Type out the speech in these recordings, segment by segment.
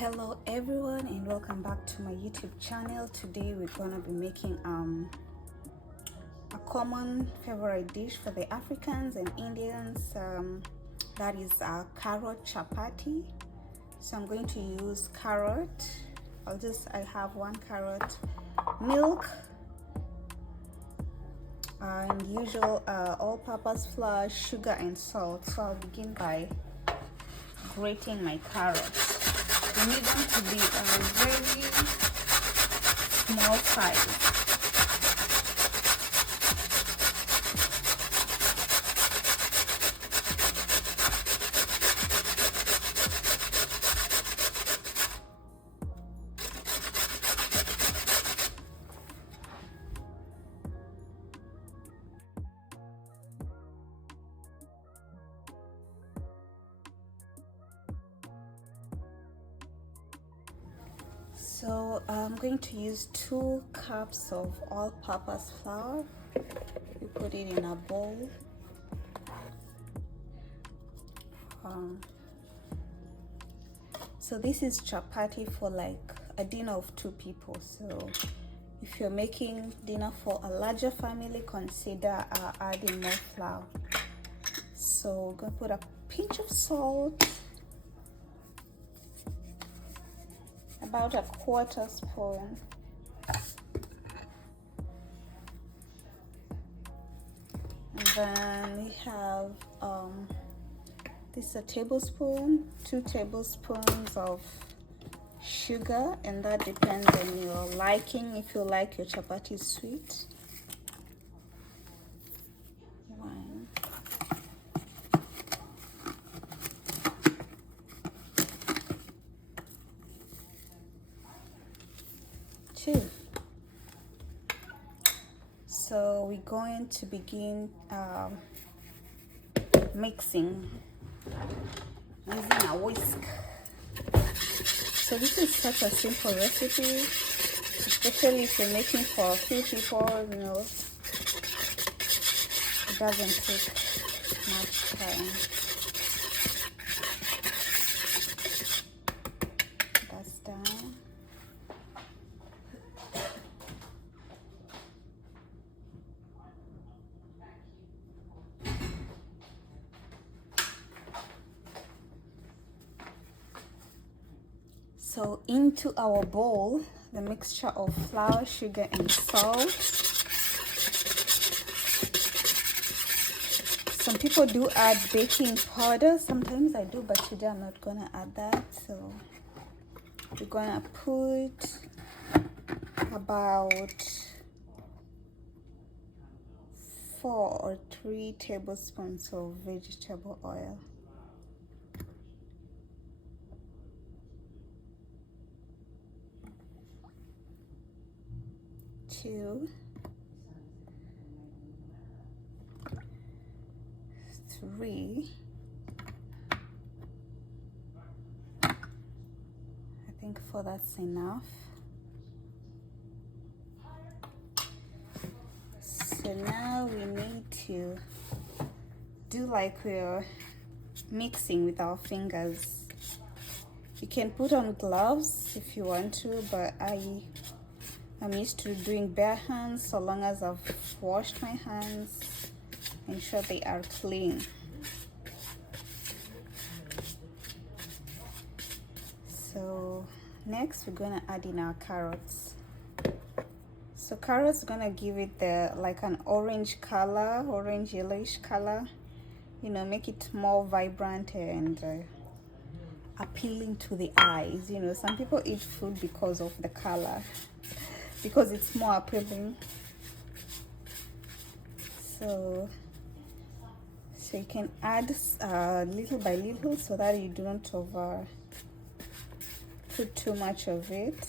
Hello everyone and welcome back to my YouTube channel. Today we're gonna be making a common favorite dish for the Africans and Indians, that is carrot chapati. So I'm going to use carrot. I have 1 carrot, milk, and usual all-purpose flour, sugar and salt. So I'll begin by grating my carrots. You need them to be very small size. So I'm going to use 2 cups of all-purpose flour. You put it in a bowl. So this is chapati for like a dinner of 2 people. So if you're making dinner for a larger family, consider adding more flour. So we're gonna put a pinch of salt, about a 1/4 spoon, and then we have this is a tablespoon, 2 tablespoons of sugar, and that depends on your liking. If you like your chapati sweet. 1, 2. So we're going to begin mixing using a whisk. So this is such a simple recipe, especially if you're making for a few people. You know, it doesn't take much time. That's done. So into our bowl, the mixture of flour, sugar and salt. Some people do add baking powder. Sometimes I do, but today I'm not gonna add that. So we're gonna put about 4 or 3 tablespoons of vegetable oil. 2, 3. I think 4, that's enough. So now we need to do like we're mixing with our fingers. You can put on gloves if you want to, but I'm used to doing bare hands, so long as I've washed my hands, ensure they are clean. So next we're gonna add in our carrots. So carrots gonna give it like an orange color, orange yellowish color. You know, make it more vibrant and appealing to the eyes. You know, some people eat food because of the color, because it's more appealing. So you can add little by little so that you don't put too much of it.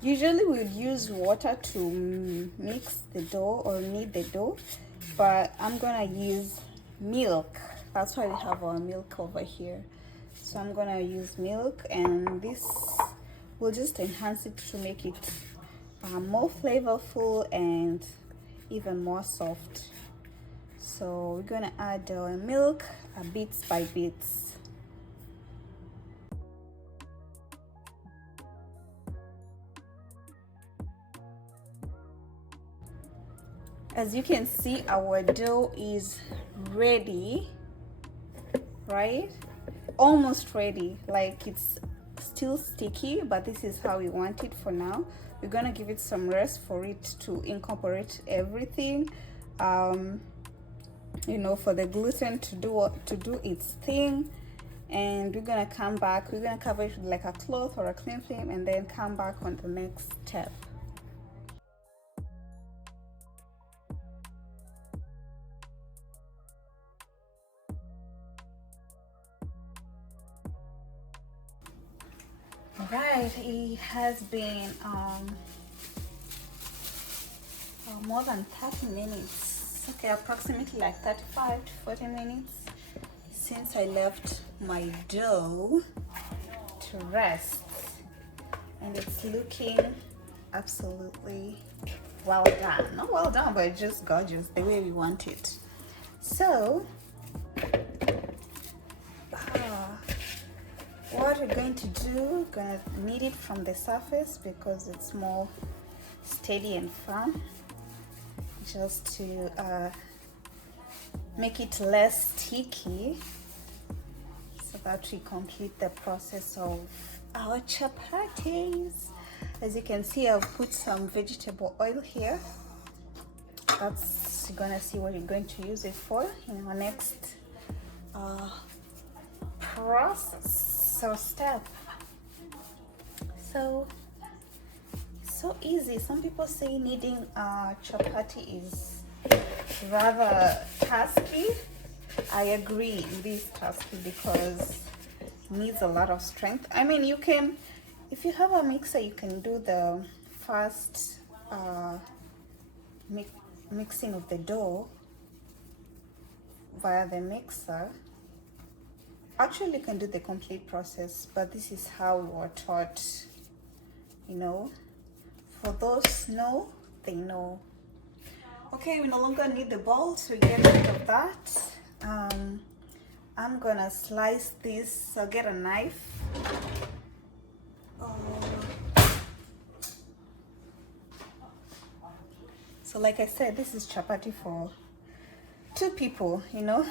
Usually we would use water to mix the dough or knead the dough, but I'm gonna use milk. That's why we have our milk over here. So I'm gonna use milk, and this will just enhance it to make it more flavorful and even more soft. So we're gonna add milk bits by bits. As you can see, our dough is ready, right? Almost ready. Like, it's still sticky, but this is how we want it for now. We're gonna give it some rest for it to incorporate everything, you know, for the gluten to do its thing. And we're gonna come back. We're gonna cover it with like a cloth or a cling film, and then come back on the next step. Right, it has been more than 30 minutes. Okay, approximately like 35 to 40 minutes since I left my dough to rest, and it's looking absolutely well done. Not well done, but just gorgeous, the way we want it. So what we're going to do, we're going to knead it from the surface because it's more steady and firm, just to make it less sticky, so that we complete the process of our chapatis. As you can see, I've put some vegetable oil here. That's, you're gonna see what you're going to use it for in our next process. So step. So easy. Some people say kneading chapati is rather tasky. I agree, it is tasky because it needs a lot of strength. I mean, you can, if you have a mixer, you can do the fast mixing of the dough via the mixer. Actually, you can do the complete process, but this is how we were taught, you know. For those know, they know. Okay, we no longer need the bowl, so we get rid of that. I'm gonna slice this. So get a knife. So like I said, this is chapati for 2 people, you know.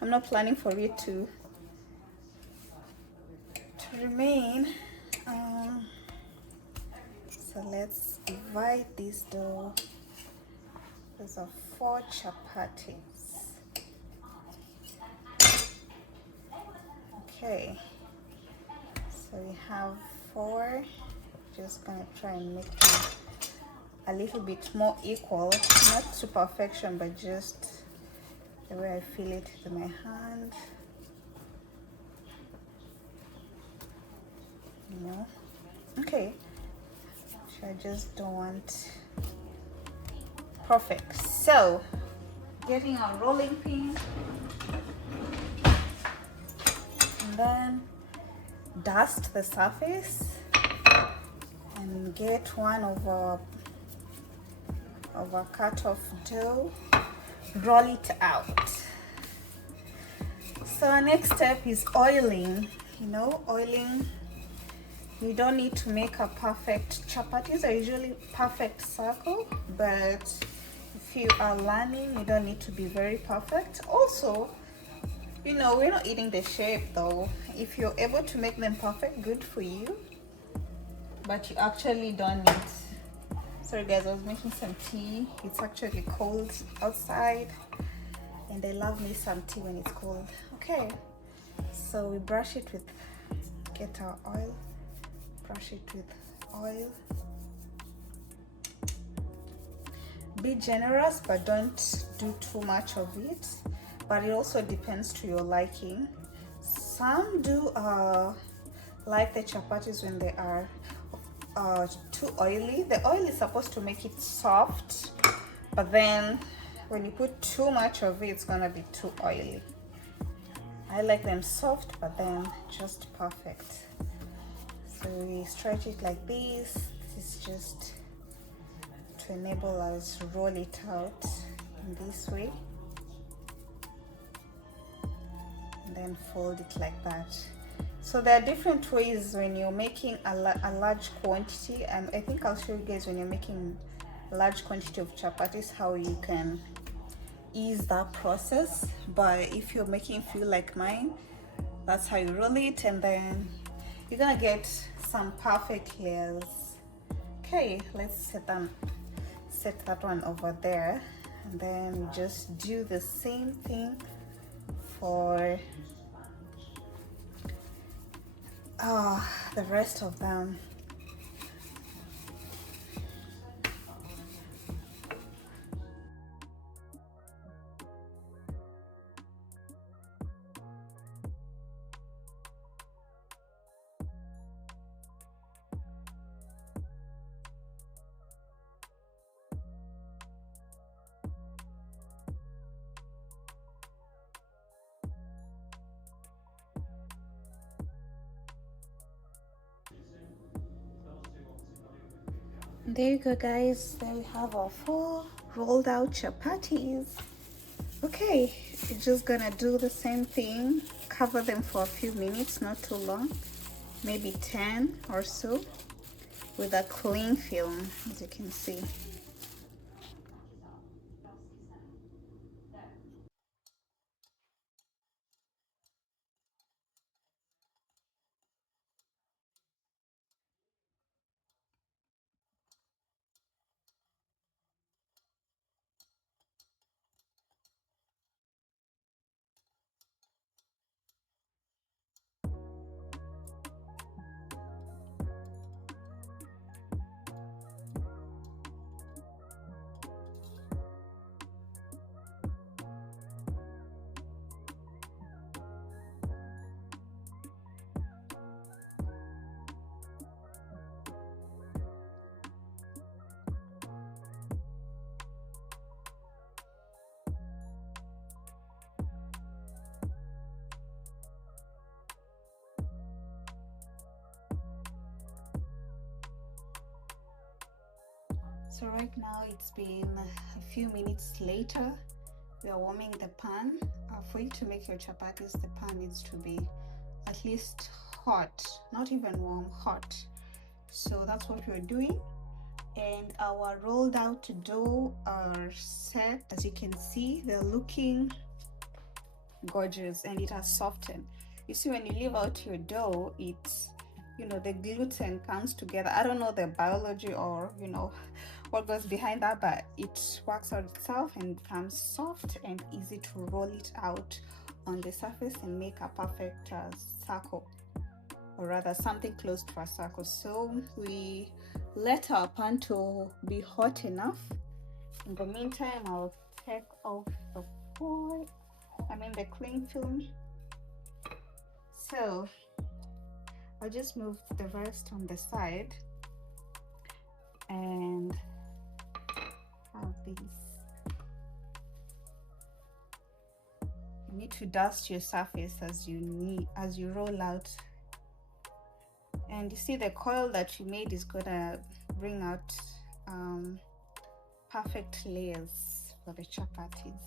I'm not planning for it to remain. So let's divide this dough. Those are 4 chapatis. Okay, so we have 4. Just gonna try and make them a little bit more equal, not to perfection, but just the way I feel it with my hand, you know. Okay, so I just don't want perfect. So getting a rolling pin, and then dust the surface and get one of a cut of dough, roll it out. So our next step is oiling. You know, oiling, you don't need to make a perfect. Chapatis are usually perfect circle, but if you are learning, you don't need to be very perfect. Also, you know, we're not eating the shape though. If you're able to make them perfect, good for you, but you actually don't need. Sorry guys, I was making some tea. It's actually cold outside, and I love me some tea when it's cold. Okay, so we brush it with, get our oil, brush it with oil. Be generous, but don't do too much of it. But it also depends to your liking. Some do like the chapatis when they are too oily. The oil is supposed to make it soft, but then when you put too much of it, it's gonna be too oily. I like them soft, but then just perfect. So we stretch it like this. This is just to enable us roll it out in this way. and then fold it like that. So there are different ways when you're making a large quantity, and I think I'll show you guys when you're making a large quantity of chapatis how you can ease that process. But if you're making few like mine, that's how you roll it, and then you're gonna get some perfect layers. Okay, let's set that one over there, and then just do the same thing for the rest of them. There you go, guys. There we have our 4 rolled out chapatis. Okay, you're just gonna do the same thing, cover them for a few minutes, not too long, maybe 10 or so, with a cling film, as you can see. So right now it's been a few minutes later. We are warming the pan. For you to make your chapatis, the pan needs to be at least hot, not even warm, hot. So that's what we're doing. And our rolled out dough are set. As you can see, they're looking gorgeous and it has softened. You see, when you leave out your dough, it's, you know, the gluten comes together. I don't know the biology or, you know, what goes behind that, but it works out itself and becomes soft and easy to roll it out on the surface and make a perfect circle, or rather something close to a circle. So we let our pan to be hot enough. In the meantime, I'll take off the foil, the cling film. So I'll just move the rest on the side and have these. You need to dust your surface as you roll out. And you see the coil that you made is gonna bring out perfect layers for the chapatis.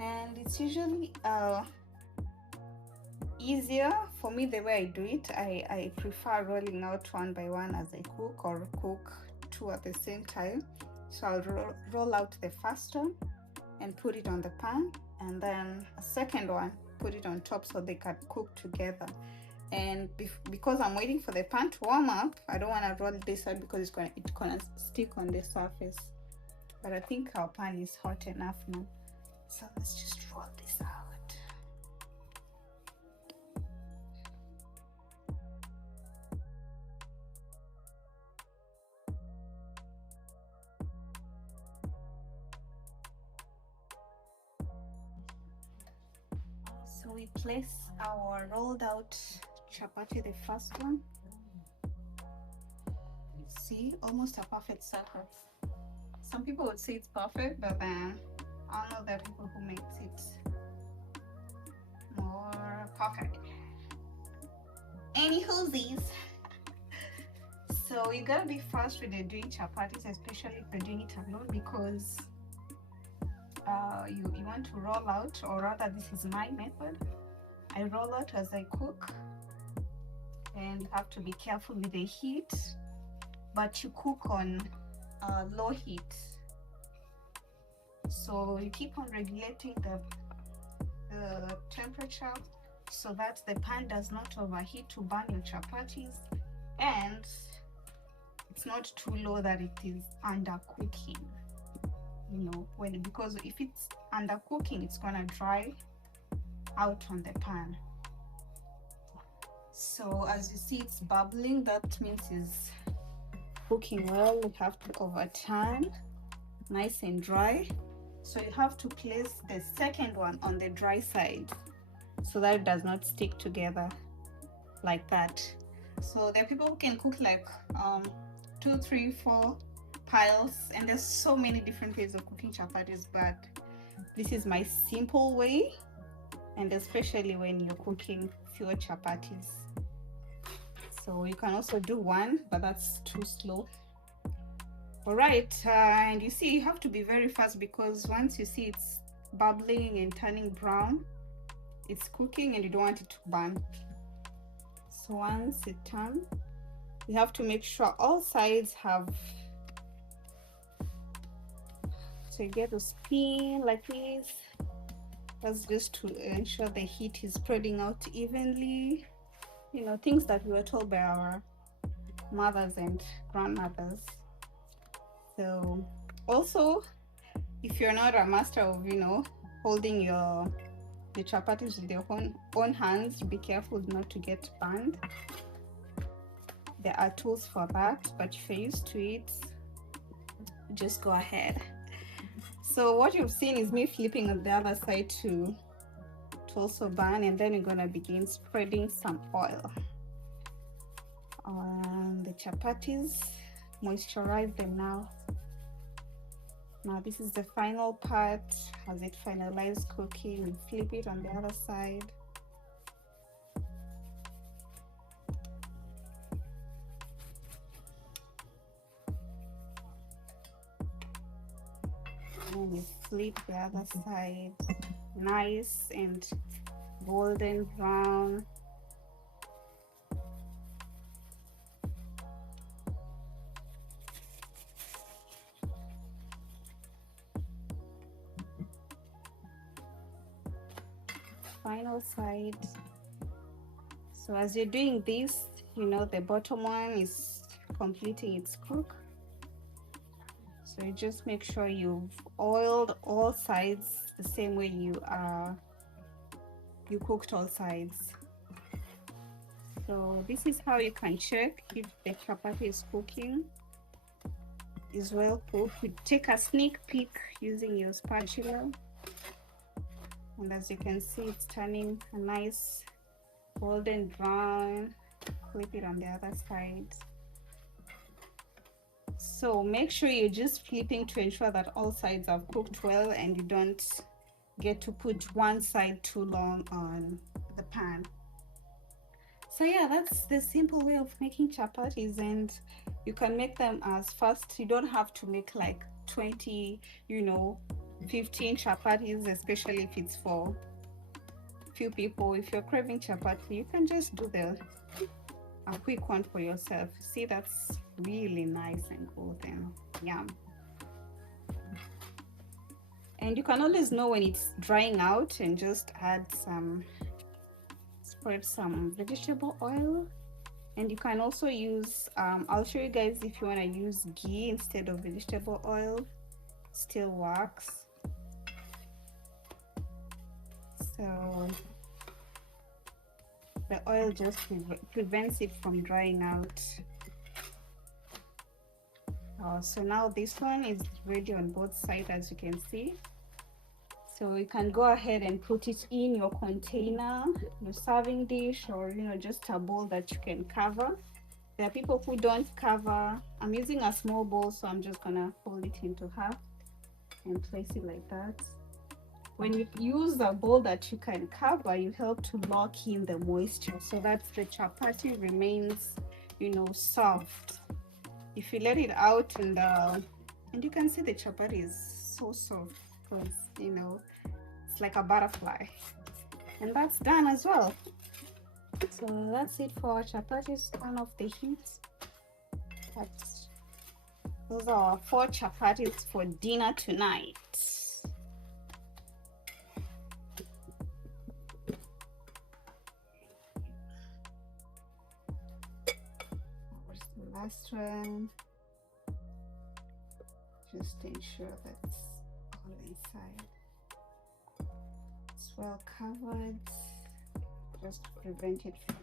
And it's usually easier for me the way I do it. I prefer rolling out one by one as I cook, or cook 2 at the same time. So I'll roll out the first one and put it on the pan, and then a second one, put it on top so they can cook together. And because I'm waiting for the pan to warm up, I don't want to roll this out because it's gonna stick on the surface. But I think our pan is hot enough now, so let's just roll this out. So we place our rolled out chapati, the first one. See, almost a perfect circle. Some people would say it's perfect, but then I know there are people who makes it more perfect. Anywhoosies. So you gotta be fast when you're doing chapatis, especially if you're doing it alone, because you want to roll out, or rather this is my method. I roll out as I cook, and you have to be careful with the heat, but you cook on low heat. So you keep on regulating the temperature so that the pan does not overheat to burn your chapatis, and it's not too low that it is undercooking, you know, because if it's undercooking, it's gonna dry out on the pan. So as you see, it's bubbling, that means it's cooking well. We have to overturn nice and dry. So you have to place the second one on the dry side so that it does not stick together like that. So there are people who can cook like 2, 3, 4 piles, and there's so many different ways of cooking chapatis, but this is my simple way, and especially when you're cooking fewer chapatis. So you can also do one, but that's too slow. All right, and you see, you have to be very fast, because once you see it's bubbling and turning brown, it's cooking and you don't want it to burn. So once it turns, you have to make sure all sides have, so you get to spin like this. That's just to ensure the heat is spreading out evenly, you know, things that we were told by our mothers and grandmothers. So also, if you're not a master of, you know, holding the chapatis with your own hands, be careful not to get burned. There are tools for that, but if you're used to it, just go ahead. So what you've seen is me flipping on the other side to also burn, and then you're gonna begin spreading some oil on the chapatis. Moisturize them now. Now this is the final part. As it finalizes cooking, we flip it on the other side. And we flip the other side, nice and golden brown. Final side. So as you're doing this, you know, the bottom one is completing its cook. So you just make sure you've oiled all sides the same way you cooked all sides. So this is how you can check if the chapati is cooking, is well cooked. You take a sneak peek using your spatula, and as you can see, it's turning a nice golden brown. Flip it on the other side. So make sure you're just flipping to ensure that all sides are cooked well, and you don't get to put one side too long on the pan. So yeah, that's the simple way of making chapatis, and you can make them as fast. You don't have to make like 20, you know, 15 chapatis, especially if it's for few people. If you're craving chapati, you can just do a quick one for yourself. See, that's really nice and golden. Yum. And you can always know when it's drying out and just add spread some vegetable oil. And you can also use I'll show you guys if you want to use ghee instead of vegetable oil. Still works. So the oil just prevents it from drying out. So now this one is ready on both sides, as you can see. So you can go ahead and put it in your container, your serving dish, or you know, just a bowl that you can cover. There are people who don't cover. I'm using a small bowl, so I'm just gonna fold it into half and place it like that. When you use a bowl that you can cover, you help to lock in the moisture so that the chapati remains, you know, soft if you let it out and you can see the chapati is so soft because you know it's like a butterfly. And that's done as well. So that's it for our chapatis. Turn off the heat. Those are our 4 chapatis for dinner tonight. Where's the last one? Just to ensure that's all inside. It's well covered, just to prevent it from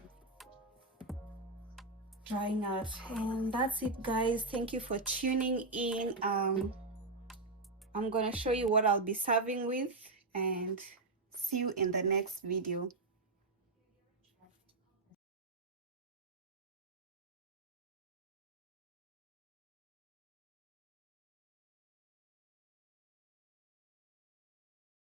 drying out. And that's it, guys. Thank you for tuning in. I'm gonna show you what I'll be serving with, and see you in the next video.